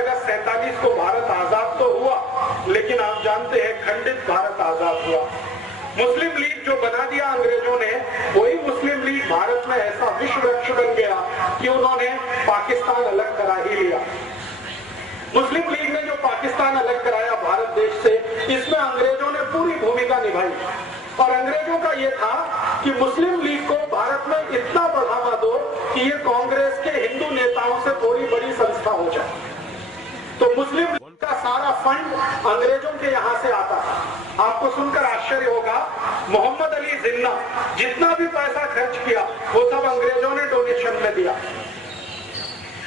अगस्त 47 को भारत आजाद तो हुआ, लेकिन आप जानते हैं खंडित भारत आजाद हुआ। मुस्लिम लीग जो बना दिया अंग्रेजों ने, वही मुस्लिम लीग भारत में ऐसा विश्व वृक्ष बन गया कि उन्होंने पाकिस्तान अलग करा ही लिया। मुस्लिम लीग ने जो पाकिस्तान अलग कराया भारत देश से, इसमें अंग्रेजों ने पूरी भूमिका निभाई। और अंग्रेजों का यह था कि मुस्लिम लीग को भारत में इतना बढ़ावा दो कि ये कांग्रेस के हिंदू नेताओं से थोड़ी बड़ी संस्था हो जाए। तो मुस्लिम लीग का सारा फंड अंग्रेजों के यहाँ से आता था। आपको सुनकर आश्चर्य होगा, मोहम्मद अली जिन्ना जितना भी पैसा खर्च किया वो सब अंग्रेजों ने डोनेशन में दिया।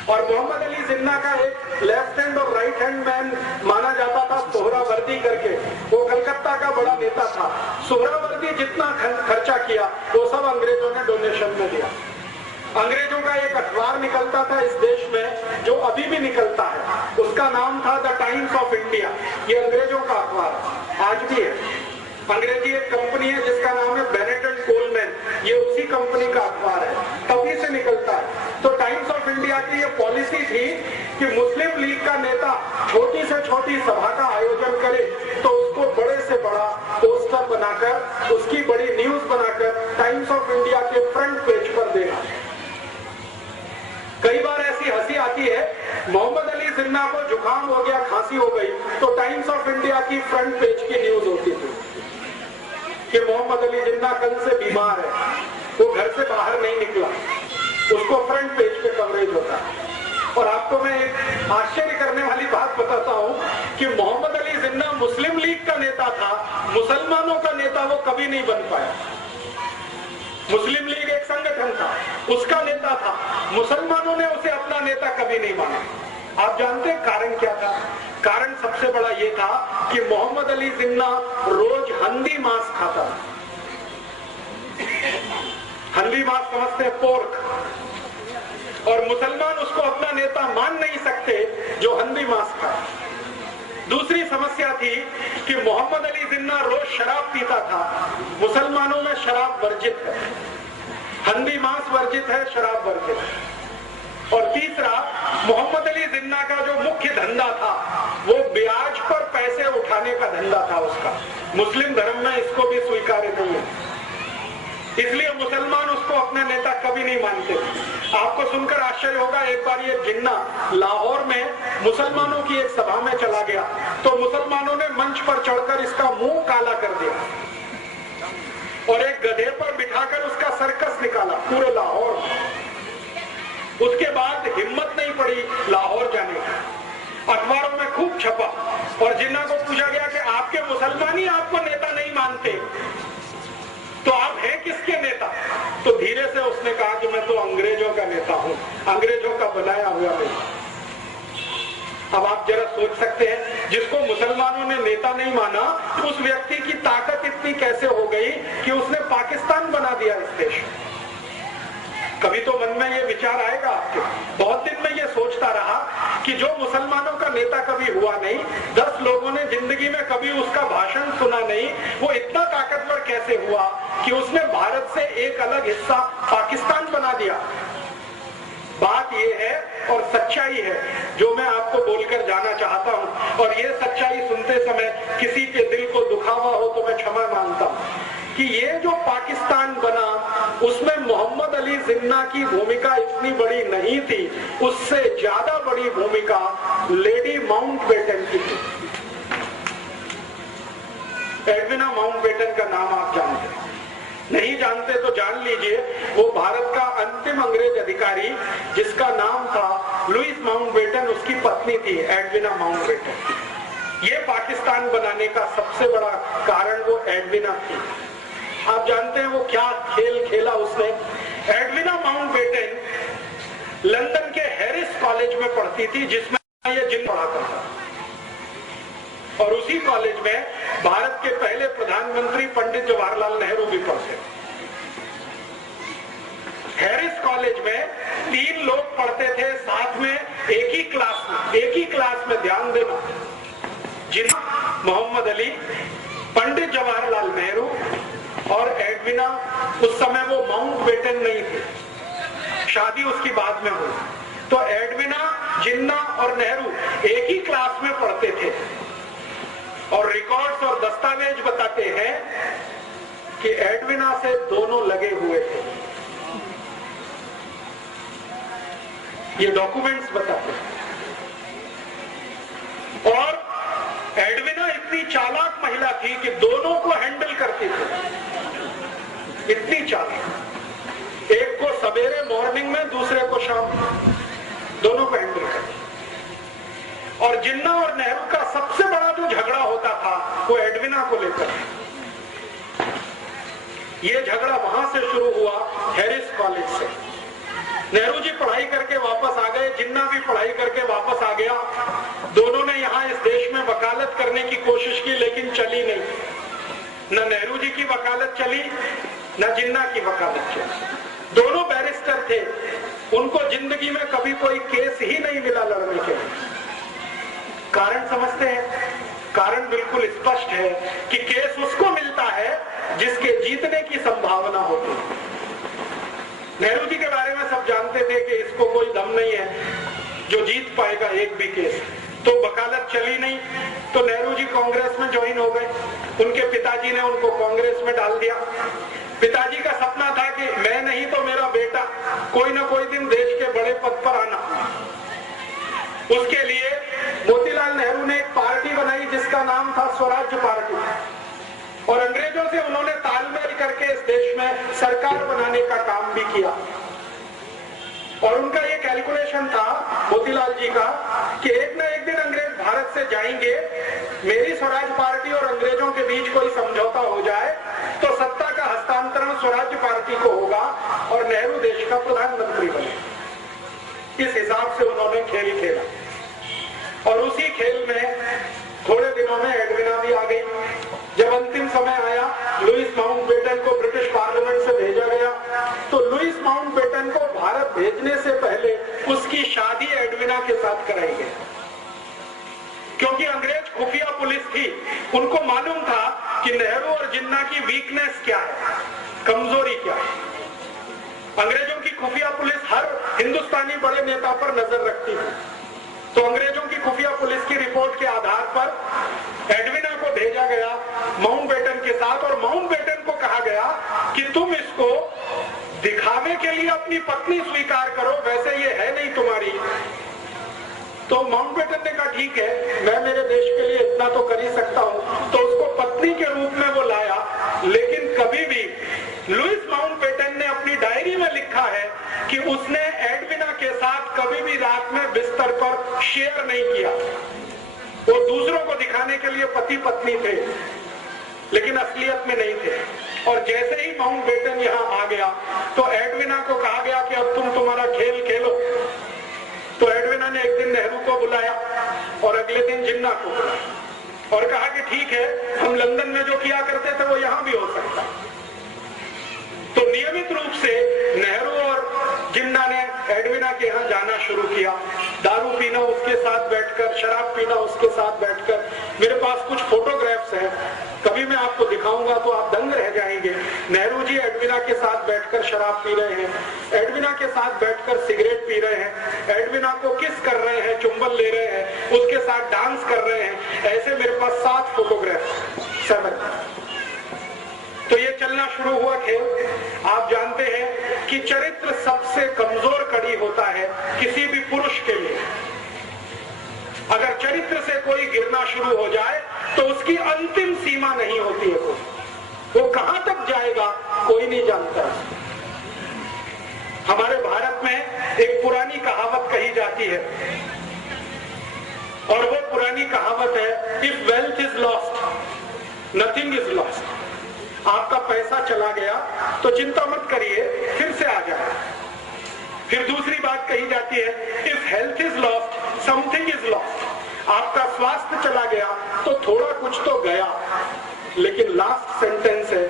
और मोहम्मद अली जिन्ना का एक लेफ्ट हैंड और राइट हैंड मैन माना जाता था, सोहरावर्दी करके, वो कलकत्ता का बड़ा नेता था। सोहरावर्दी जितना खर्चा किया वो सब अंग्रेजों ने डोनेशन में दिया। अंग्रेजों का एक अखबार निकलता था इस देश में, जो अभी भी निकलता है, उसका नाम था द टाइम्स ऑफ इंडिया। ये अंग्रेजों का अखबार आज भी है। अंग्रेजी एक कंपनी है जिसका नाम है बेनेट एंड कोलमैन, ये उसी कंपनी का अखबार है, तभी से निकलता है। तो टाइम्स ऑफ इंडिया की ये पॉलिसी थी कि मुस्लिम लीग का नेता छोटी से छोटी सभा का आयोजन करे तो उसको बड़े से बड़ा पोस्टर बनाकर, उसकी बड़ी न्यूज बनाकर टाइम्स ऑफ इंडिया के फ्रंट पेज पर देना। कई बार ऐसी हंसी आती है, मोहम्मद अली जिन्ना को जुकाम हो गया, खांसी हो गई, तो टाइम्स ऑफ इंडिया की फ्रंट पेज की न्यूज होती थी कि मोहम्मद अली जिन्ना कल से बीमार है, वो घर से बाहर नहीं निकला, उसको फ्रंट पेज पे कवरेज होता है। और आपको मैं एक आश्चर्य करने वाली बात बताता हूं कि मोहम्मद अली जिन्ना मुस्लिम लीग का नेता था, मुसलमानों का नेता वो कभी नहीं बन पाया। मुस्लिम लीग एक संगठन था, उसका नेता था, मुसलमानों ने उसे अपना नेता कभी नहीं माना। आप जानते हैं कारण क्या था? कारण सबसे बड़ा ये था कि मोहम्मद अली जिन्ना रोज हंदी मांस खाता था। हंदी मांस समझते हैं, पोर्क, और मुसलमान उसको अपना नेता मान नहीं सकते जो हंदी मांस खाए। दूसरी समस्या थी कि मोहम्मद अली जिन्ना रोज शराब पीता था। मुसलमानों में शराब वर्जित है, हंदी मांस वर्जित है, शराब वर्जित है। और तीसरा, मोहम्मद अली जिन्ना का जो मुख्य धंधा था वो ब्याज पर पैसे उठाने का धंधा था उसका। मुस्लिम धर्म में इसको भी स्वीकार्य नहीं है, इसलिए मुसलमान उसको अपने नेता कभी नहीं मानते। आपको सुनकर आश्चर्य होगा, एक बार ये जिन्ना लाहौर में मुसलमानों की एक सभा में चला गया तो मुसलमानों ने मंच पर चढ़कर इसका मुंह काला कर दिया और एक गधे पर बिठाकर उसका सर्कस निकाला पूरे लाहौर में। उसके बाद हिम्मत नहीं पड़ी लाहौर जाने की, अखबारों में खूब छपा और जिन्ना को पूछा गया कि आपके मुसलमान ही आपको नेता नहीं मानते तो आप हैं किसके नेता? तो धीरे से उसने कहा कि मैं तो अंग्रेजों का नेता हूं, अंग्रेजों का बनाया हुआ नहीं। अब आप जरा सोच सकते हैं, जिसको मुसलमानों ने नेता नहीं माना, उस व्यक्ति की ताकत इतनी कैसे हो गई कि उसने पाकिस्तान बना दिया इस देश। कभी तो मन में ये विचार आएगा आपके। बहुत दिन में ये सोचता रहा कि जो मुसलमानों का नेता कभी हुआ नहीं, 10 लोगों ने जिंदगी में कभी उसका भाषण सुना नहीं, वो इतना ताकतवर कैसे हुआ कि उसने भारत से एक अलग हिस्सा पाकिस्तान बना दिया। बात ये है और सच्चाई है जो मैं आपको बोलकर जाना चाहता हूं, और ये सच्चाई सुनते समय किसी के दिल को दुखा हुआ हो तो मैं क्षमा मांगता हूं कि ये जो पाकिस्तान बना उसमें मोहम्मद अली जिन्ना की भूमिका इतनी बड़ी नहीं थी, उससे ज्यादा बड़ी भूमिका लेडी माउंटबेटन की थी। एडविना माउंटबेटन का नाम आप जानते हैं, नहीं जानते तो जान लीजिए। वो भारत का अंतिम अंग्रेज अधिकारी जिसका नाम था लुइस माउंटबेटन, उसकी पत्नी थी एडविना माउंटबेटन। ये पाकिस्तान बनाने का सबसे बड़ा कारण वो एडविना थी। आप जानते हैं वो क्या खेल खेला उसने? एडविना माउंटबेटन लंदन के हैरिस कॉलेज में पढ़ती थी जिसमें ये जिन पढ़ा करता, और उसी कॉलेज में भारत के पहले प्रधानमंत्री पंडित जवाहरलाल नेहरू भी पढ़ते। हैरिस कॉलेज में 3 लोग पढ़ते थे साथ में एक ही क्लास में ध्यान देना, जिन्ना मोहम्मद अली, पंडित जवाहरलाल नेहरू और एडविना। उस समय वो माउंटबेटन नहीं थे, शादी उसकी बाद में हुई। तो एडविना, जिन्ना और नेहरू दस्तावेज बताते हैं कि एडविना से दोनों लगे हुए थे। ये डॉक्यूमेंट्स बताते हैं। और एडविना इतनी चालाक महिला थी कि दोनों को हैंडल करती थी, इतनी चालाक। एक को सवेरे मॉर्निंग में, दूसरे को शाम में, दोनों को हैंडल करती। और जिन्ना और नेहरू का सबसे बड़ा जो झगड़ा होता था वो एडविना को लेकर। ये झगड़ा वहां से शुरू हुआ, हैरिस कॉलेज से। नेहरू जी पढ़ाई करके वापस आ गए, जिन्ना भी पढ़ाई करके वापस आ गया। दोनों ने यहाँ इस देश में वकालत करने की कोशिश की, लेकिन चली नहीं। न नेहरू जी की वकालत चली, न जिन्ना की वकालत चली। दोनों बैरिस्टर थे, उनको जिंदगी में कभी कोई केस ही नहीं मिला लड़ने के लिए। कारण समझते हैं? कारण बिल्कुल स्पष्ट है कि केस उसको मिलता है जिसके जीतने की संभावना होती है। नेहरू जी के बारे में सब जानते थे कि इसको कोई दम नहीं है जो जीत पाएगा एक भी केस। तो वकालत चली नहीं, तो नेहरू जी कांग्रेस में ज्वाइन हो गए। उनके पिताजी ने उनको कांग्रेस में डाल दिया। पिताजी का सपना था कि मैं नहीं तो मेरा बेटा कोई ना कोई दिन देश के बड़े पद पर आना। उसके लिए मोतीलाल नेहरू ने एक पार्टी बनाई जिसका नाम था स्वराज्य पार्टी। और अंग्रेजों से उन्होंने तालमेल करके इस देश में सरकार बनाने का काम भी किया। और उनका ये कैलकुलेशन था मोतीलाल जी का कि एक ना एक दिन अंग्रेज भारत से जाएंगे, मेरी स्वराज पार्टी और अंग्रेजों के बीच कोई समझौता हो जाए तो सत्ता का हस्तांतरण स्वराज पार्टी को होगा और नेहरू देश का प्रधानमंत्री बने। इस हिसाब से उन्होंने खेल खेला। और उसी खेल में थोड़े दिनों में एडविना भी आ गई। जब अंतिम समय आया, लुईस माउंटबेटन को ब्रिटिश पार्लियामेंट से भेजा गया, तो लुईस माउंटबेटन को भारत भेजने से पहले उसकी शादी एडविना के साथ कराई गई। क्योंकि अंग्रेज खुफिया पुलिस थी, उनको मालूम था कि नेहरू और जिन्ना की वीकनेस क्या है, कमजोरी क्या है। अंग्रेजों की खुफिया पुलिस हर हिंदुस्तानी बड़े नेता पर नजर रखती थी। तो अंग्रेजों की खुफिया पुलिस की रिपोर्ट के आधार पर एडविना को भेजा गया माउंटबेटन के साथ। और माउंटबेटन को कहा गया कि तुम इसको दिखावे के लिए अपनी पत्नी स्वीकार करो, वैसे ये है नहीं तुम्हारी। तो माउंटबेटन ने कहा ठीक है, मैं मेरे देश के लिए इतना तो कर ही सकता हूं। तो उसको पत्नी के रूप में वो लाया। लेकिन कभी भी लुईस माउंटबेटन ने अपनी डायरी में लिखा है कि उसने एडविना के साथ कभी भी रात में बिस्तर पर शेयर नहीं किया। वो दूसरों को दिखाने के लिए पति पत्नी थे, लेकिन असलियत में नहीं थे। और जैसे ही माउंटबेटन यहाँ आ गया तो एडविना को कहा गया कि अब तुम तुम्हारा खेल खेलो। तो एडविना ने एक दिन नेहरू को बुलाया और अगले दिन जिन्ना को बुलाया और कहा कि ठीक है, हम लंदन में जो किया करते थे वो यहाँ भी हो सकता। तो नियमित रूप से नेहरू और जिन्ना ने एडविना के यहाँ जाना शुरू किया। दारू पीना उसके साथ बैठकर, शराब पीना उसके साथ बैठकर। मेरे पास कुछ फोटोग्राफ्स हैं, कभी मैं आपको दिखाऊंगा तो आप दंग रह जाएंगे। नेहरू जी एडविना के साथ बैठकर शराब पी रहे हैं, एडविना के साथ बैठकर सिगरेट पी रहे हैं, एडविना को किस कर रहे हैं, चुंबन ले रहे हैं, उसके साथ डांस कर रहे हैं। ऐसे मेरे पास 7 फोटोग्राफ्स, 7। तो ये चलना शुरू हुआ खेल। आप जानते हैं कि चरित्र सबसे कमजोर कड़ी होता है किसी भी पुरुष के लिए। अगर चरित्र से कोई गिरना शुरू हो जाए तो उसकी अंतिम सीमा नहीं होती है। वो कहां तक जाएगा कोई नहीं जानता। हमारे भारत में एक पुरानी कहावत कही जाती है और वो पुरानी कहावत है, if wealth is lost nothing is lost. आपका पैसा चला गया तो चिंता मत करिए, फिर से आ जाए। फिर दूसरी बात कही जाती है, if health is lost something is lost. आपका स्वास्थ्य चला गया तो थोड़ा कुछ तो गया। लेकिन लास्ट सेंटेंस है,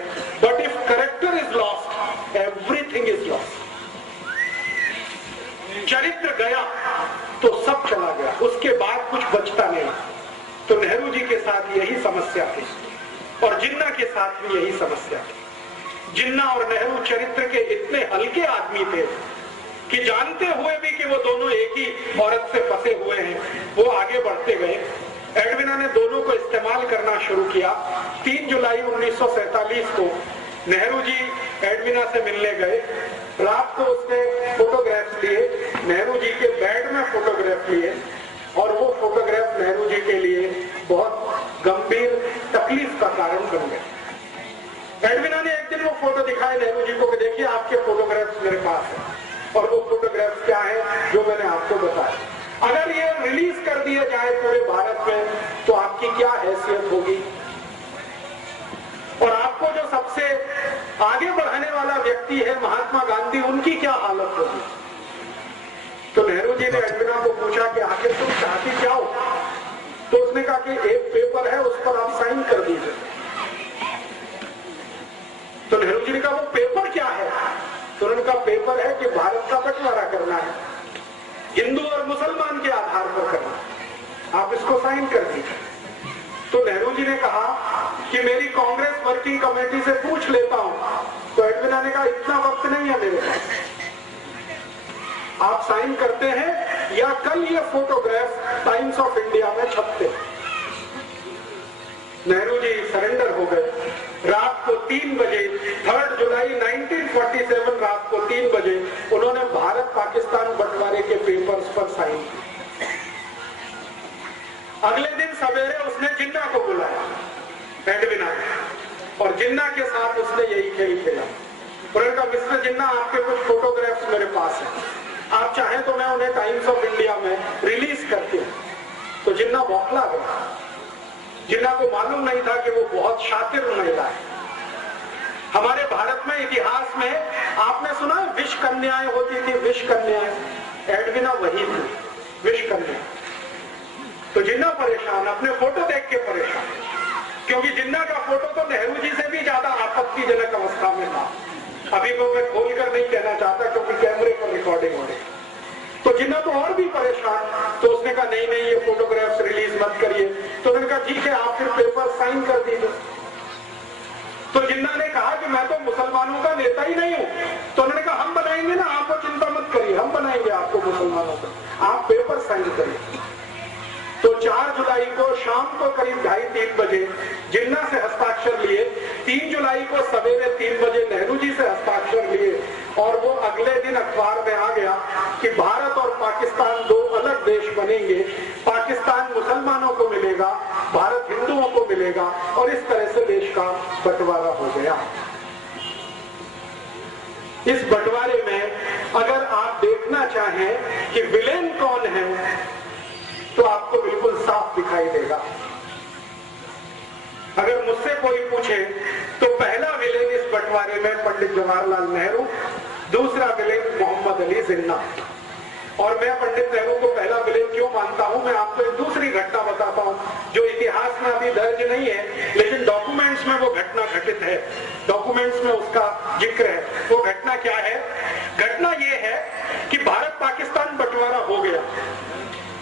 but if character is lost everything is lost. चरित्र गया तो सब चला गया, उसके बाद कुछ बचता नहीं। तो नेहरू जी के साथ यही समस्या थी और जिन्ना के साथ भी यही समस्या थी। जिन्ना और नेहरू चरित्र के इतने हल्के आदमी थे कि जानते हुए भी कि वो दोनों एक ही औरत से फंसे हुए हैं, वो आगे बढ़ते गए। एडविना ने दोनों को इस्तेमाल करना शुरू किया। 3 जुलाई 1947 को नेहरू जी एडविना से मिलने गए। रात को उसने फोटोग्राफ्स लिए, नेहरू जी के बेड में फोटोग्राफ लिए, और वो फोटोग्राफ नेहरू जी के लिए बहुत गंभीर तकलीफ का कारण बन गए। एडविना ने एक दिन वो फोटो दिखाए नेहरू जी को कि देखिए आपके फोटोग्राफ्स मेरे पास है, और वो फोटोग्राफ्स क्या है जो मैंने आपको बताया। अगर ये रिलीज कर दिया जाए पूरे भारत में तो आपकी क्या हैसियत होगी, और आपको जो सबसे आगे बढ़ाने वाला व्यक्ति है महात्मा गांधी, उनकी क्या हालत होगी। तो नेहरू जी ने एडविना को पूछा कि आखिर तुम चाहती क्या हो। तो उसने कहा कि एक पेपर है, उस पर आप साइन कर दीजिए। तो नेहरू जी ने कहा वो पेपर क्या है। तो उन्होंने कहा पेपर है कि भारत का बंटवारा करना है, हिंदू और मुसलमान के आधार पर करना, आप इसको साइन कर दीजिए। तो नेहरू जी ने कहा कि मेरी कांग्रेस वर्किंग कमेटी से पूछ लेता हूं। तो एडविना ने कहा इतना वक्त नहीं है मेरे पास, आप साइन करते हैं या कल ये फोटोग्राफ टाइम्स ऑफ इंडिया में छपते। नेहरू जी सरेंडर हो गए। रात को 3 बजे 3 जुलाई 1947 रात को 3 बजे उन्होंने भारत पाकिस्तान बंटवारे के पेपर्स पर साइन किए। अगले दिन सवेरे उसने जिन्ना को बुलाया, एडविना ने, और जिन्ना के साथ उसने यही खेल खेला। उन्होंने कहा मिस्टर जिन्ना आपके कुछ फोटोग्राफ्स मेरे पास हैं, आप चाहें तो मैं उन्हें टाइम्स ऑफ इंडिया में रिलीज करती हूं। तो जिन्ना बौखला गया। जिन्ना को मालूम नहीं था कि वो बहुत शातिर महिला है। हमारे भारत में इतिहास में आपने सुना विष कन्याएं होती थी, विष कन्याएं, एडविना वही थी, विष कन्या। तो जिन्ना परेशान, अपने फोटो देख के परेशान, क्योंकि जिन्ना का फोटो तो नेहरू जी से भी ज्यादा आपत्तिजनक अवस्था में था। अभी वो मैं खोलकर नहीं कहना चाहता क्योंकि कैमरे पर रिकॉर्डिंग हो रही। तो जिन्ना तो और भी परेशान। तो उसने कहा नहीं नहीं ये फोटोग्राफ्स रिलीज मत करिए। तो उन्होंने कहा ठीक है आप फिर पेपर साइन कर दीजिए। तो जिन्ना ने कहा कि मैं तो मुसलमानों का नेता ही नहीं हूं। तो उन्होंने कहा हम बनाएंगे ना, आप चिंता मत करिए, हम बनाएंगे आपको मुसलमानों का, आप पेपर साइन करिए। तो 4 जुलाई को शाम को करीब 2:30-3 बजे जिन्ना से हस्ताक्षर लिए, 3 जुलाई को सवेरे 3 बजे नेहरू जी से हस्ताक्षर लिए, और वो अगले दिन अखबार में आ गया कि भारत और पाकिस्तान 2 अलग देश बनेंगे, पाकिस्तान मुसलमानों को मिलेगा, भारत हिंदुओं को मिलेगा, और इस तरह से देश का बंटवारा हो गया। इस बंटवारे में अगर आप देखना चाहें कि विलेन कौन है तो आपको बिल्कुल साफ दिखाई देगा। अगर मुझसे कोई पूछे तो पहला विलेन इस बंटवारे में पंडित जवाहरलाल नेहरू, दूसरा विलेन मोहम्मद अली जिन्ना। और मैं पंडित नेहरू को पहला विलेन क्यों मानता हूं, मैं आपको एक दूसरी घटना बताता हूं जो इतिहास में अभी दर्ज नहीं है, लेकिन डॉक्यूमेंट्स में वो घटना घटित है, डॉक्यूमेंट्स में उसका जिक्र है। वो घटना क्या है? घटना ये है कि भारत पाकिस्तान बंटवारा हो गया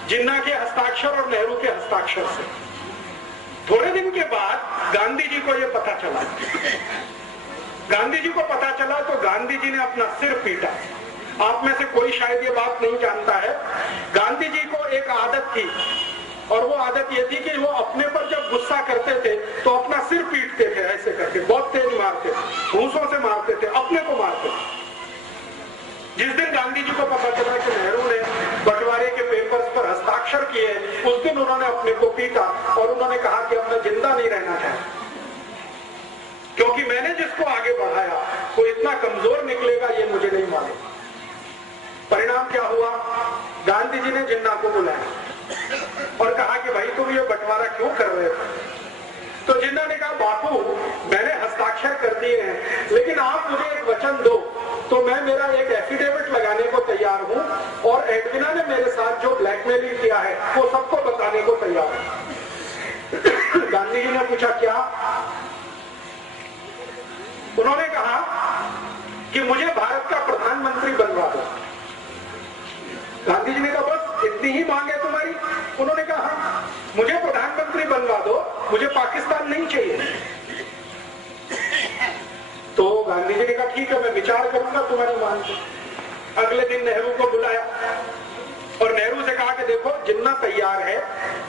जिन्ना के हस्ताक्षर और नेहरू के हस्ताक्षर से। थोड़े दिन के बाद गांधी जी को यह पता चला। गांधी जी को पता चला तो गांधी जी ने अपना सिर पीटा। आप में से कोई शायद ये बात नहीं जानता है, गांधी जी को एक आदत थी, और वो आदत ये थी कि वो अपने पर जब गुस्सा करते थे तो अपना सिर पीटते थे, ऐसे करके बहुत तेज मारते थे, घूंसों से मारते थे, अपने को मारते थे। जिस दिन गांधी जी को पता चला कि नेहरू ने बंटवारे के पेपर्स पर हस्ताक्षर किए, उस दिन उन्होंने अपने को पीटा और उन्होंने कहा कि अब मैं जिंदा नहीं रहना चाहता, क्योंकि मैंने जिसको आगे बढ़ाया वो इतना कमजोर निकलेगा ये मुझे नहीं मालूम। परिणाम क्या हुआ? गांधी जी ने जिन्ना को बुलाया और कहा कि भाई तुम ये बंटवारा क्यों कर रहे हो? तो जिन्ना ने कहा बापू मैंने हस्ताक्षर कर दिए हैं, लेकिन आप मुझे एक वचन दो तो मैं मेरा एक एफिडेविट लगाने को तैयार हूं, और एडविना ने मेरे साथ जो ब्लैकमेलिंग किया है वो सबको बताने को तैयार हूं। गांधी जी ने पूछा क्या? उन्होंने कहा कि मुझे भारत का प्रधानमंत्री बनवा दो। गांधी जी ने कहा बस इतनी ही मांग है तुम्हारी? उन्होंने कहा हाँ, मुझे प्रधानमंत्री बनवा दो, मुझे पाकिस्तान नहीं चाहिए। तो गांधी जी ने कहा ठीक है मैं विचार करूंगा तुम्हारी मांग पे। अगले दिन नेहरू को बुलाया और नेहरू से कहा कि कि देखो जिन्ना तैयार है,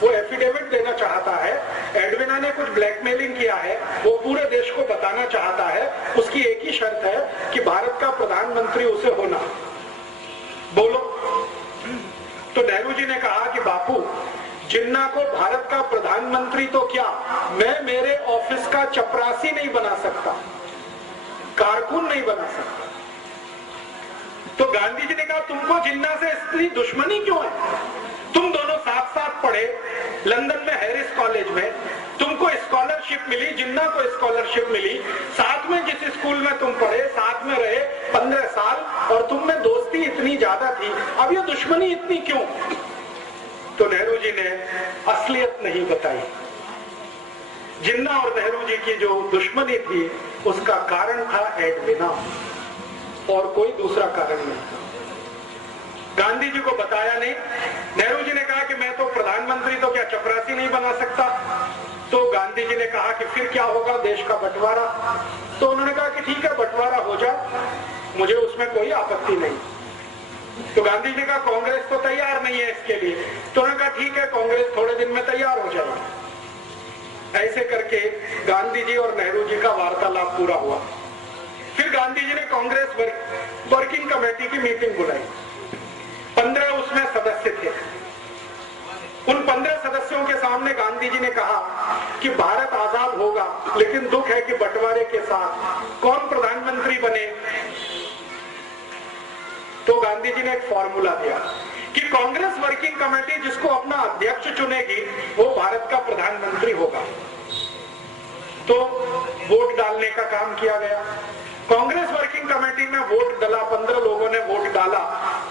वो एफिडेविट देना चाहता है, एडविना ने कुछ ब्लैकमेलिंग किया है, वो पूरे देश को बताना चाहता है, उसकी एक ही शर्त है कि भारत का प्रधानमंत्री उसे होना। बोलो। तो नेहरू जी ने कहा कि बापू, जिन्ना को भारत का प्रधानमंत्री तो क्या, मैं मेरे ऑफिस का चपरासी नहीं बना सकता, कारकुन नहीं बना सकता। तो गांधी जी ने कहा तुमको जिन्ना से इतनी दुश्मनी क्यों है? तुम दोनों साथ साथ पढ़े लंदन में हैरिस कॉलेज में, तुमको स्कॉलरशिप मिली, जिन्ना को स्कॉलरशिप मिली, साथ में जिस स्कूल में तुम पढ़े, साथ में रहे 15 साल, और तुम में दोस्ती इतनी ज्यादा थी, अब ये दुश्मनी इतनी क्यों? तो नेहरू जी ने असलियत नहीं बताई। जिन्ना और नेहरू जी की जो दुश्मनी थी उसका कारण था एडविना, और कोई दूसरा कारण नहीं था। गांधी जी को बताया नहीं। नेहरू जी ने कहा कि मैं तो प्रधानमंत्री तो क्या चपरासी नहीं बना सकता। तो गांधी जी ने कहा कि फिर क्या होगा, देश का बंटवारा। तो उन्होंने कहा कि ठीक है, बंटवारा हो जाए, मुझे उसमें कोई आपत्ति नहीं। तो गांधी जी ने कहा कांग्रेस तो तैयार नहीं है इसके लिए। तो उन्होंने कहा ठीक है, कांग्रेस थोड़े दिन में तैयार हो जाएगी। ऐसे करके गांधी जी और नेहरू जी का वार्तालाप पूरा हुआ। फिर गांधी जी ने कांग्रेस वर्किंग कमेटी की मीटिंग बुलाई। 15 उसमें सदस्य थे। उन 15 सदस्यों के सामने गांधी जी ने कहा कि भारत आजाद होगा, लेकिन दुख है कि बंटवारे के साथ कौन प्रधानमंत्री बने। तो गांधी जी ने एक फॉर्मूला दिया कि कांग्रेस वर्किंग कमेटी जिसको अपना अध्यक्ष चुनेगी वो भारत का प्रधानमंत्री होगा। तो वोट डालने का काम किया गया। कांग्रेस वर्किंग कमेटी में वोट डाला, 15 लोगों ने वोट डाला,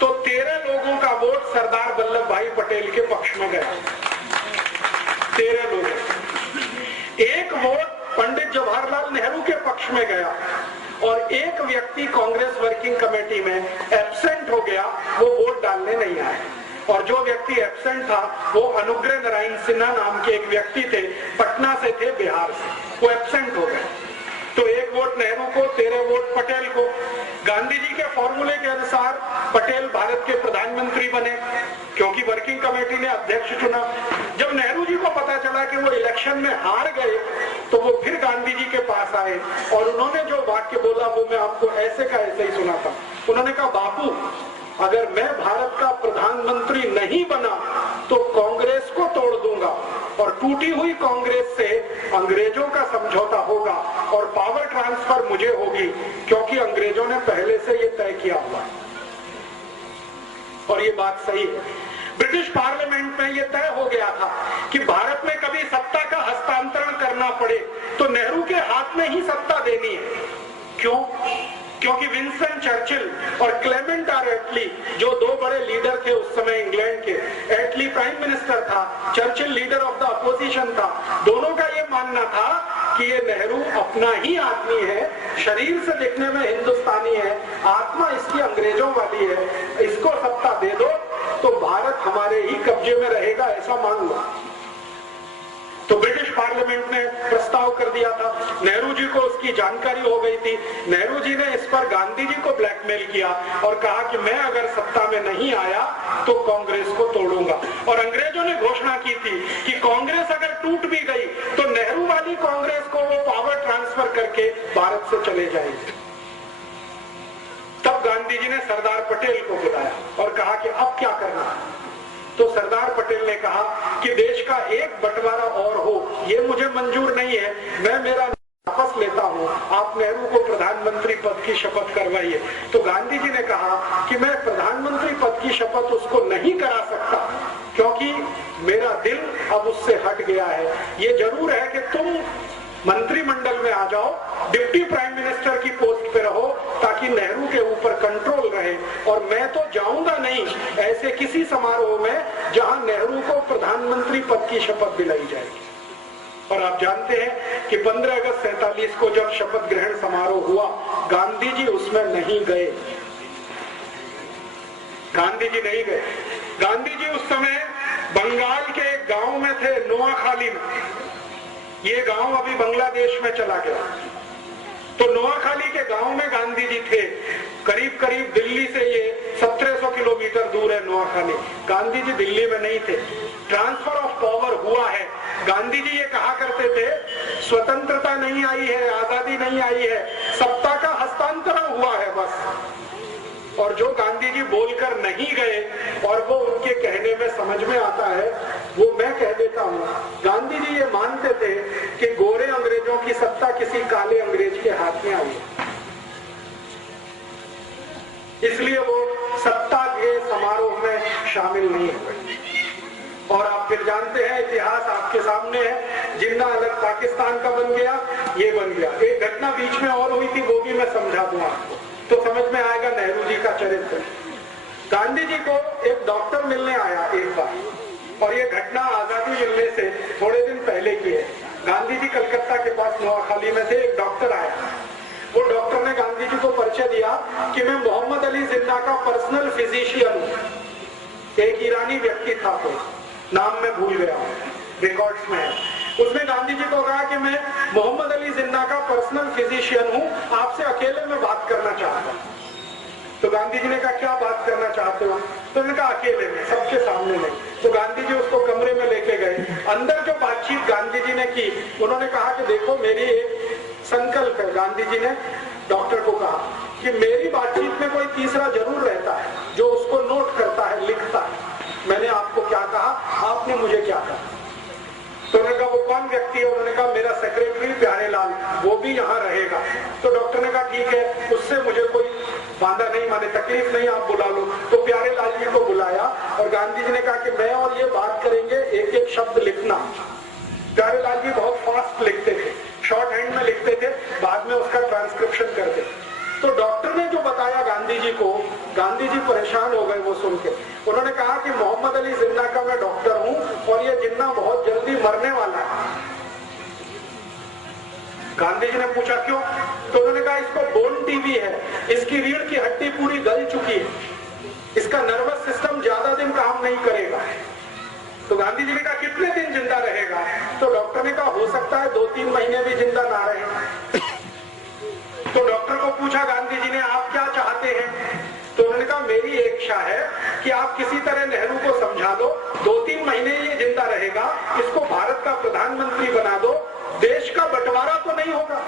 तो 13 लोगों का वोट सरदार वल्लभ भाई पटेल के पक्ष में गया। 13 लोग। एक वोट पंडित जवाहरलाल नेहरू के पक्ष में गया, और एक व्यक्ति कांग्रेस वर्किंग कमेटी में एब्सेंट हो गया, वो वोट डालने नहीं आया। और जो व्यक्ति एब्सेंट था वो अनुग्रह नारायण सिन्हा नाम के एक व्यक्ति थे, पटना से थे, बिहार से। वो एब्सेंट हो गए। तो एक वोट नेहरू को, 13 वोट पटेल को। गांधी जी के फॉर्मूले के अनुसार पटेल भारत के प्रधानमंत्री बने, क्योंकि वर्किंग कमेटी ने अध्यक्ष चुना। जब नेहरू जी को पता चला कि वो इलेक्शन में हार गए, तो वो फिर गांधी जी के पास आए, और उन्होंने जो वाक्य बोला वो मैं आपको ऐसे का ऐसे ही सुना था। उन्होंने कहा बापू, अगर मैं भारत का प्रधानमंत्री नहीं बना तो कांग्रेस को तोड़ दूंगा, और टूटी हुई कांग्रेस से अंग्रेजों का समझौता होगा, और पावर ट्रांसफर मुझे होगी, क्योंकि अंग्रेजों ने पहले से ये तय किया हुआ। और ये बात सही है। ब्रिटिश पार्लियामेंट में ये तय हो गया था कि भारत में कभी सत्ता का हस्तांतरण करना पड़े तो नेहरू के हाथ में ही सत्ता देनी है। क्यों? क्योंकि विंस्टन चर्चिल और क्लेमेंट आर एटली, जो 2 बड़े लीडर थे उस समय इंग्लैंड के, एटली प्राइम मिनिस्टर था, Churchill leader of the opposition था, दोनों का ये मानना था कि ये नेहरू अपना ही आदमी है, शरीर से दिखने में हिंदुस्तानी है, आत्मा इसकी अंग्रेजों वाली है, इसको सत्ता दे दो तो भारत हमारे ही कब्जे में रहेगा, ऐसा मान लो। तो ब्रिटिश पार्लियामेंट ने प्रस्ताव कर दिया था। नेहरू जी को उसकी जानकारी हो गई थी। नेहरू जी ने इस पर गांधी जी को ब्लैकमेल किया और कहा कि मैं अगर सत्ता में नहीं आया तो कांग्रेस को तोड़ूंगा। और अंग्रेजों ने घोषणा की थी कि कांग्रेस अगर टूट भी गई तो नेहरू वाली कांग्रेस को वो पावर ट्रांसफर करके भारत से चले जाएंगे। तब गांधी जी ने सरदार पटेल को बुलाया और कहा कि अब क्या करना है। तो सरदार पटेल ने कहा कि देश का एक बंटवारा और हो, ये मुझे मंजूर नहीं है, मैं मेरा वापस लेता हूं, आप नेहरू को प्रधानमंत्री पद की शपथ करवाइए। तो गांधी जी ने कहा कि मैं प्रधानमंत्री पद की शपथ उसको नहीं करा सकता, क्योंकि मेरा दिल अब उससे हट गया है। ये जरूर है कि तुम मंत्रिमंडल में आ जाओ, डिप्टी प्राइम मिनिस्टर की पोस्ट पे रहो, ताकि नेहरू के ऊपर कंट्रोल रहे, और मैं तो जाऊंगा नहीं ऐसे किसी समारोह में जहां नेहरू को प्रधानमंत्री पद की शपथ दिलाई जाएगी। और आप जानते हैं कि 15 अगस्त 47 को जब शपथ ग्रहण समारोह हुआ, गांधी जी उसमें नहीं गए। गांधी जी नहीं गए। गांधी जी उस समय बंगाल के एक गांव में थे, नोआखाली में। ये गांव अभी बांग्लादेश में चला गया। तो नोआखाली के गांव में गांधी जी थे, करीब करीब दिल्ली से ये 1700 किलोमीटर दूर है नोआखाली। गांधी जी दिल्ली में नहीं थे, ट्रांसफर ऑफ पावर हुआ है। गांधी जी ये कहा करते थे स्वतंत्रता नहीं आई है, आजादी नहीं आई है, सत्ता का हस्तांतरण हुआ है बस। और जो गांधी जी बोलकर नहीं गए और वो उनके कहने में समझ में आता है, वो मैं कह देता हूँ। गांधी जी ये मानते थे कि गोरे अंग्रेजों की सत्ता किसी काले अंग्रेज के हाथ में आई, इसलिए वो सत्ता के समारोह में शामिल नहीं हुए। और आप फिर जानते हैं, इतिहास आपके सामने है, जिन्ना अलग पाकिस्तान का बन गया, ये बन गया। एक घटना बीच में और हुई थी, वो भी मैं समझा दूं आपको, तो समझ में आएगा नेहरू जी का चरित्र। गांधी जी को एक डॉक्टर मिलने आया एक बार, और ये घटना आजादी मिलने से थोड़े दिन पहले की है। गांधी जी कलकत्ता के पास नोआखाली में थे, एक डॉक्टर आया। वो डॉक्टर ने गांधी जी को परिचय दिया कि मैं मोहम्मद अली जिन्ना का पर्सनल फिजिशियन हूँ। एक ईरानी व्यक्ति था, कोई नाम मैं भूल गया हूँ, रिकॉर्ड्स में है। उसने गांधी जी को कहा कि मैं मोहम्मद अली जिन्ना का पर्सनल फिजिशियन हूँ, आपसे अकेले में बात करना चाहता हूँ। तो गांधी जी ने कहा क्या बात करना चाहते हो? तो उन्होंने कहा अकेले में, सबके सामने नहीं। तो गांधी जी उसको कमरे में लेके गए। अंदर जो बातचीत गांधी जी ने की, उन्होंने कहा कि देखो मेरी एक संकल्प है। गांधी जी ने डॉक्टर को कहा कि मेरी बातचीत में कोई तीसरा जरूर रहता है जो उसको नोट करता है, लिखता है। मैंने आपको क्या कहा, आपने मुझे क्या कहा। तो उन्होंने कहा वो कौन व्यक्ति है? उन्होंने कहा मेरा सेक्रेटरी प्यारेलाल, वो भी यहाँ रहेगा। तो डॉक्टर ने कहा ठीक है, उससे मुझे कोई बांधा नहीं, माने तकलीफ नहीं, आप बुला लो। तो प्यारेलाल जी को बुलाया और गांधी जी ने कहा कि मैं और ये बात करेंगे, एक एक शब्द लिखना। प्यारेलाल जी बहुत फास्ट लिखते थे, शॉर्ट हैंड में लिखते थे, बाद में उसका ट्रांसक्रिप्शन करते। तो डॉक्टर ने जो बताया गांधी जी को, गांधी जी परेशान हो गए वो सुन के। उन्होंने कहा कि मोहम्मद अली जिन्ना का मैं डॉक्टर हूं और ये जिन्ना बहुत जल्दी मरने वाला है। गांधी जी ने पूछा क्यों? तो उन्होंने कहा इसको बोन टीबी है, इसकी रीढ़ की हड्डी पूरी गल चुकी है, इसका नर्वस सिस्टम ज्यादा दिन काम नहीं करेगा। तो गांधी जी ने कहा कितने दिन जिंदा रहेगा? तो डॉक्टर ने कहा हो सकता है 2-3 महीने भी जिंदा ना रहे। तो डॉक्टर को पूछा गांधी जी ने आप क्या चाहते हैं? तो उन्होंने कहा मेरी एक इच्छा है कि आप किसी तरह नेहरू को समझा दो, 2-3 महीने ये जिंदा रहेगा, इसको भारत का प्रधानमंत्री बना दो, देश का बंटवारा तो नहीं होगा।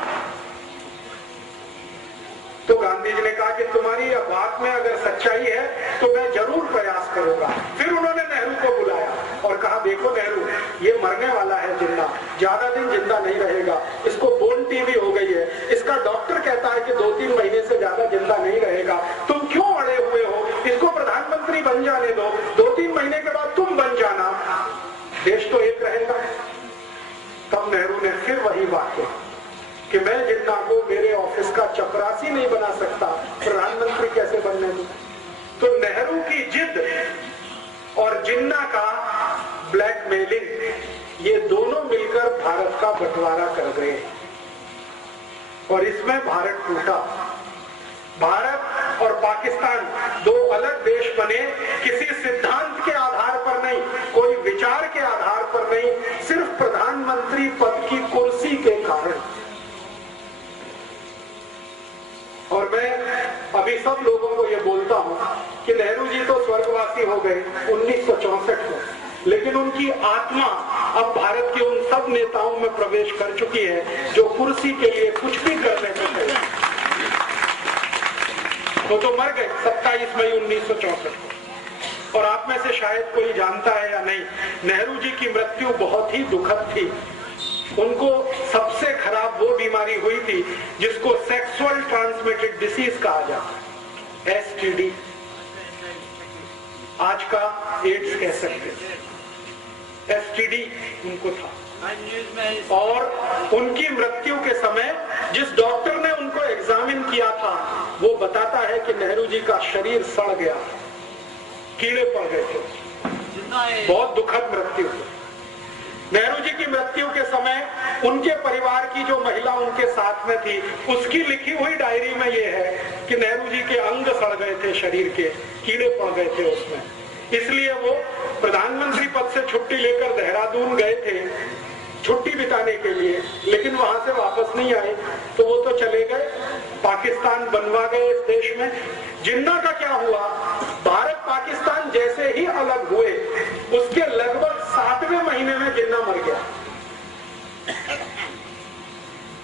तो गांधी जी ने कहा कि तुम्हारी यह बात में अगर सच्चाई है तो मैं जरूर प्रयास करूंगा। फिर उन्होंने नेहरू को बुलाया और कहा देखो नेहरू, ये मरने वाला है जिन्ना, ज्यादा दिन जिंदा नहीं रहेगा, इसको बोन टीबी हो गई है, इसका डॉक्टर कहता है कि 2-3 महीने से ज्यादा जिंदा नहीं रहेगा, तुम क्यों अड़े हुए हो? इसको प्रधानमंत्री बन जाने दो, 2-3 महीने के बाद तुम बन जाना, देश तो एक रहेगा। तब नेहरू ने फिर वही बात कही कि मैं जिन्ना को मेरे ऑफिस का चपरासी नहीं बना सकता, प्रधानमंत्री कैसे बनने दूं? तो नेहरू की जिद और जिन्ना का ब्लैकमेलिंग, ये दोनों मिलकर भारत का बंटवारा कर गए और इसमें भारत टूटा। भारत और पाकिस्तान दो अलग देश बने, किसी सिद्धांत के आधार पर नहीं, कोई विचार के आधार पर नहीं, सिर्फ प्रधानमंत्री पद की कुर्सी के कारण। और मैं अभी सब लोगों को ये बोलता हूं कि नेहरू जी तो स्वर्गवासी हो गए 1964 में, लेकिन उनकी आत्मा अब भारत के उन सब नेताओं में प्रवेश कर चुकी है जो कुर्सी के लिए कुछ भी करने को तैयार। वो तो मर गए 27 मई 1964 को। और आप में से शायद कोई जानता है या नहीं, नेहरू जी की मृत्यु बहुत ही दुखद थी। उनको सबसे खराब वो बीमारी हुई थी जिसको सेक्सुअल ट्रांसमिटेड डिसीज कहा जाता है, STD, आज का एड्स कह सकते हैं। STD उनको था और उनकी मृत्यु के समय जिस डॉक्टर ने उनको एग्जामिन किया था वो बताता है कि नेहरू जी का शरीर सड़ गया, कीड़े पड़ गए थे। बहुत दुखद मृत्यु। नेहरू जी की मृत्यु के समय उनके परिवार की जो महिला उनके साथ में थी, उसकी लिखी हुई डायरी में ये है कि नेहरू जी के अंग सड़ गए थे, शरीर के कीड़े पड़ गए थे उसमें, इसलिए वो प्रधानमंत्री पद से छुट्टी लेकर देहरादून गए थे छुट्टी बिताने के लिए, लेकिन वहां से वापस नहीं आए, तो वो तो चले गए, पाकिस्तान बनवा गए इस देश में। जिन्ना का क्या हुआ, भारत पाकिस्तान जैसे ही अलग हुए उसके लगभग 7वें महीने में जिन्ना मर गया।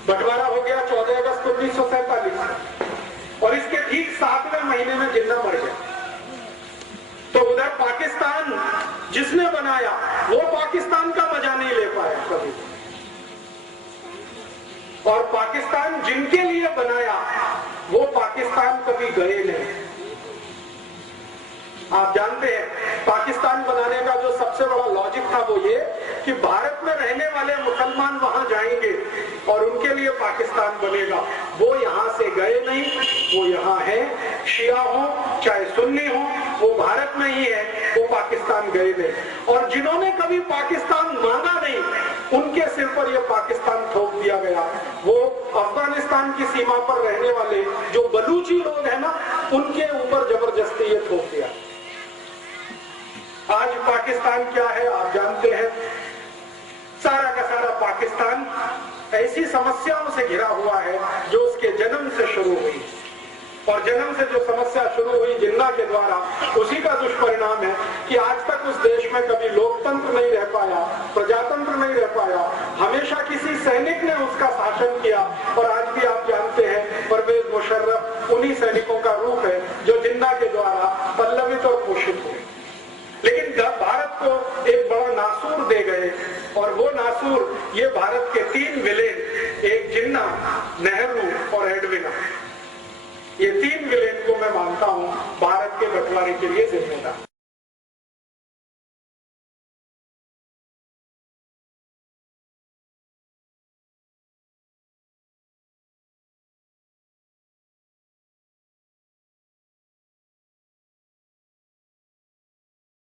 बंटवारा हो गया 14 अगस्त 1947 और इसके ठीक 7वें महीने में जिन्ना मर गया। तो उधर पाकिस्तान जिसने बनाया वो पाकिस्तान का मजा नहीं ले पाया कभी, और पाकिस्तान जिनके लिए बनाया वो पाकिस्तान कभी गए नहीं। आप जानते हैं पाकिस्तान बनाने का जो सबसे बड़ा लॉजिक था वो ये कि भारत में रहने वाले मुसलमान वहां जाएंगे और उनके लिए पाकिस्तान बनेगा। वो यहां से गए नहीं, वो यहां है, शिया हो चाहे सुन्नी हो, वो भारत में ही है, वो पाकिस्तान गए नहीं। और जिन्होंने कभी पाकिस्तान माना नहीं उनके सिर पर यह पाकिस्तान थोप दिया गया। वो अफगानिस्तान की सीमा पर रहने वाले जो बलूची लोग हैं ना, उनके ऊपर जबरदस्ती ये थोप दिया। आज पाकिस्तान क्या है आप जानते हैं, सारा का सारा पाकिस्तान ऐसी समस्याओं से घिरा हुआ है जो उसके जन्म से शुरू हुई, और जन्म से जो समस्या शुरू हुई जिन्ना के द्वारा, उसी का दुष्परिणाम है कि आज तक उस देश में कभी लोकतंत्र नहीं रह पाया, प्रजातंत्र नहीं रह पाया, हमेशा किसी सैनिक ने उसका शासन किया। और आज भी आप जानते हैं परवेज मुशर्रफ उन्हीं सैनिकों का रूप है जो जिन्ना के द्वारा पल्लवित और पोषित हुए। लेकिन भारत को एक बड़ा नासूर दे गए, और वो नासूर ये भारत के 3 विलेज